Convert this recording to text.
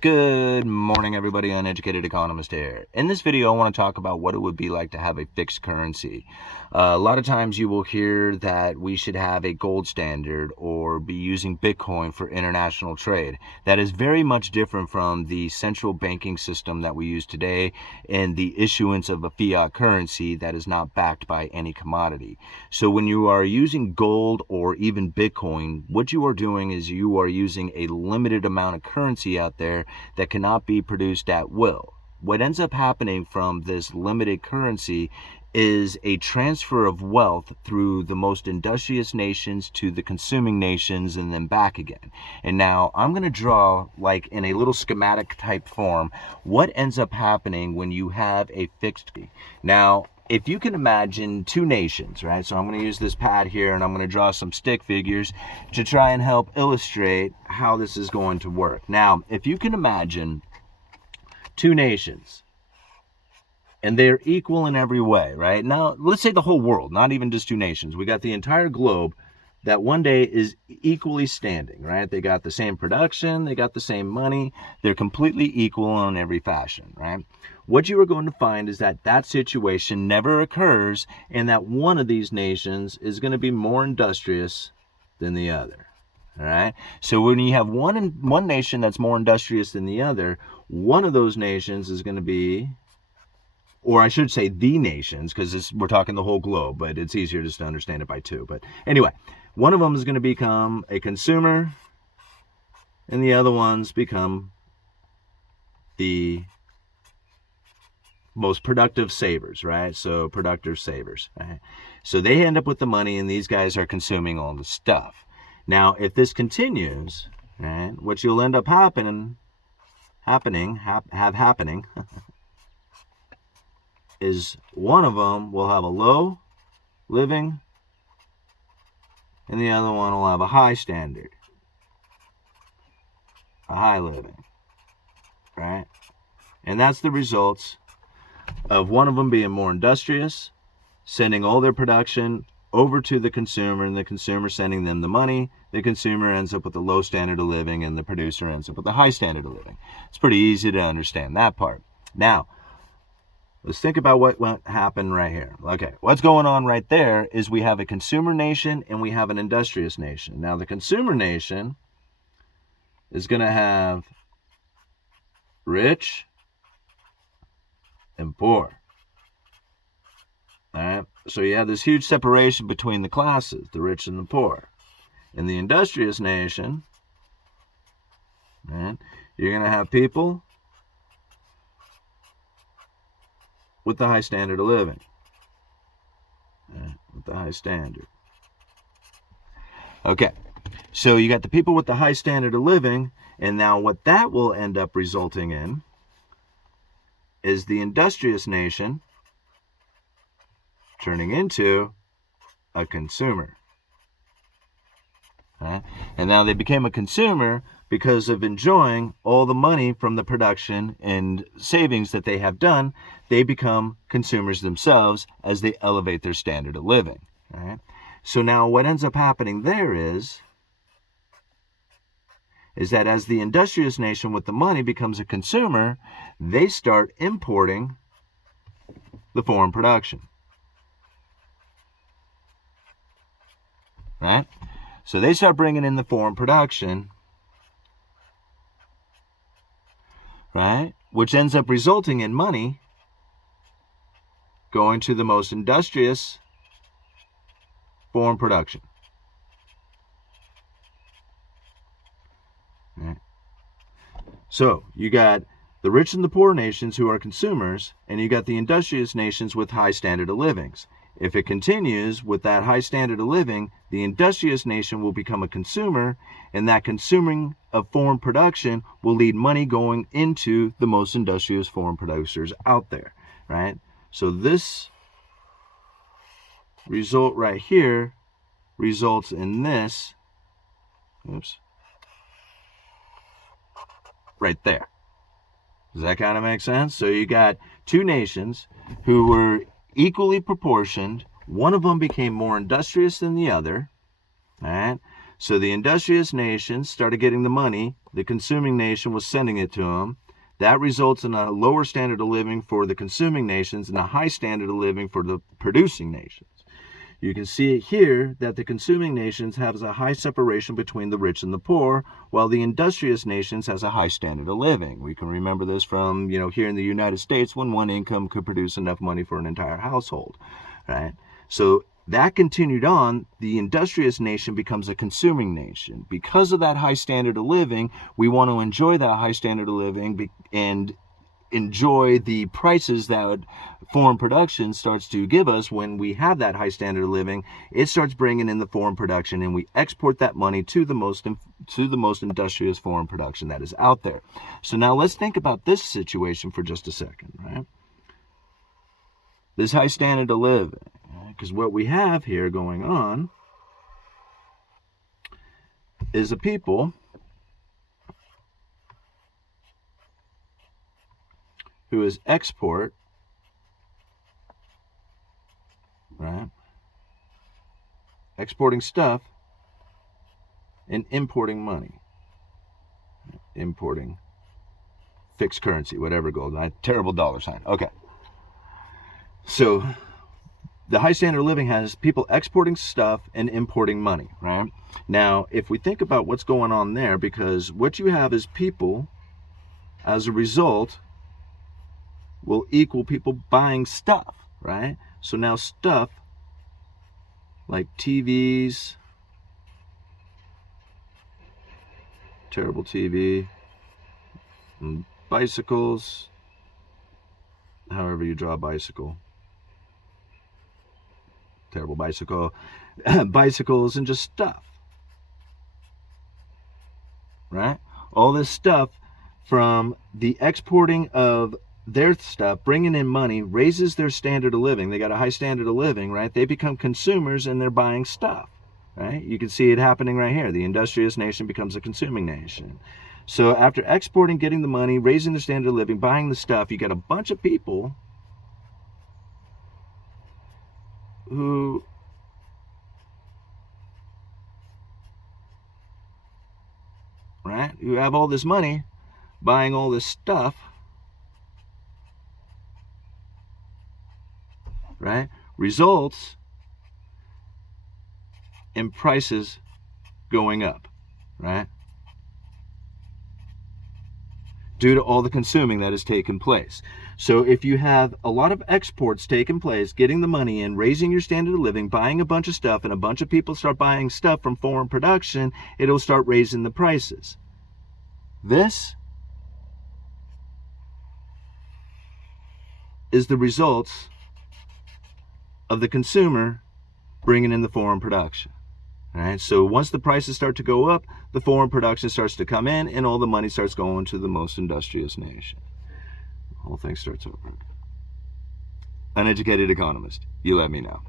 Good morning, everybody. Uneducated Economist here. In this video, I want to talk about what it would be like to have a fixed currency. A lot of times you will hear that we should have a gold standard or be using Bitcoin for international trade. That is very much different from the central banking system that we use today and the issuance of a fiat currency that is not backed by any commodity. So when you are using gold or even Bitcoin, what you are doing is you are using a limited amount of currency out there that cannot be produced at will. What ends up happening from this limited currency is a transfer of wealth through the most industrious nations to the consuming nations and then back again. And now I'm going to draw, like in a little schematic type form, what ends up happening when you have a fixed. Now, if you can imagine two nations, right? So I'm going to use this pad here and I'm going to draw some stick figures to try and help illustrate how this is going to work. Now, if you can imagine two nations and they're equal in every way, right? Now, let's say the whole world, not even just two nations. We got the entire globe that one day is equally standing, right? They got the same production, they got the same money, they're completely equal in every fashion, right? What you are going to find is that that situation never occurs and that one of these nations is going to be more industrious than the other. All right. So when you have one nation that's more industrious than the other, one of those nations is going to be, or I should say the nations, because we're talking the whole globe, but it's easier just to understand it by two. But anyway, one of them is going to become a consumer and the other ones become the most productive savers, right? So productive savers, right? So they end up with the money and these guys are consuming all the stuff. Now, if this continues, right, what you'll end up happening is one of them will have a low living and the other one will have a high standard, a high living, right? And that's the results of one of them being more industrious, sending all their production over to the consumer, and the consumer sending them the money. The consumer ends up with a low standard of living, and the producer ends up with a high standard of living. It's pretty easy to understand that part. Now, let's think about what happened right here. Okay, what's going on right there is we have a consumer nation and we have an industrious nation. Now, the consumer nation is going to have rich and poor. All right, so you have this huge separation between the classes, the rich and the poor. In the industrious nation, right, you're going to have people with the high standard of living, right, with the high standard. Okay, so you got the people with the high standard of living, and now what that will end up resulting in is the industrious nation turning into a consumer. Right? And now they became a consumer because of enjoying all the money from the production and savings that they have done. They become consumers themselves as they elevate their standard of living. Right? So now what ends up happening there is that as the industrious nation with the money becomes a consumer, they start importing the foreign production. Right? So they start bringing in the foreign production, right? Which ends up resulting in money going to the most industrious foreign production. Right? So you got the rich and the poor nations who are consumers, and you got the industrious nations with high standard of livings. If it continues with that high standard of living, the industrious nation will become a consumer, and that consuming of foreign production will lead money going into the most industrious foreign producers out there, right? So this result right here results in this, right there. Does that kind of make sense? So you got two nations who were equally proportioned. One of them became more industrious than the other. All right. So the industrious nations started getting the money the consuming nation was sending it to them. That results in a lower standard of living for the consuming nations and a high standard of living for the producing nations. You can see it here that the consuming nations have a high separation between the rich and the poor, while the industrious nations has a high standard of living. We can remember this from, here in the United States, when one income could produce enough money for an entire household, right? So that continued on. The industrious nation becomes a consuming nation. Because of that high standard of living, we want to enjoy that high standard of living and enjoy the prices that foreign production starts to give us. When we have that high standard of living, it starts bringing in the foreign production, and we export that money to the most industrious foreign production that is out there. So now let's think about this situation for just a second, right? This high standard of living, because what we have here going on is a people who is export, right? Exporting stuff and importing money. Importing fixed currency, whatever gold. Terrible dollar sign. Okay. So the high standard of living has people exporting stuff and importing money, right? Now, if we think about what's going on there, because what you have is people, as a result, will equal people buying stuff, right? So now stuff like TVs, terrible TV, and bicycles, however you draw a bicycle, terrible bicycle, bicycles, and just stuff, right? All this stuff from the exporting of their stuff, bringing in money, raises their standard of living. They got a high standard of living, right? They become consumers and they're buying stuff, right? You can see it happening right here. The industrious nation becomes a consuming nation. So after exporting, getting the money, raising their standard of living, buying the stuff, you got a bunch of people who who have all this money, buying all this stuff, right? Results in prices going up, right? Due to all the consuming that has taken place. So if you have a lot of exports taking place, getting the money in, raising your standard of living, buying a bunch of stuff, and a bunch of people start buying stuff from foreign production, it'll start raising the prices. This is the results of the consumer bringing in the foreign production. All right, so once the prices start to go up, the foreign production starts to come in, and all the money starts going to the most industrious nation. The whole thing starts over. Uneducated economist, you let me know.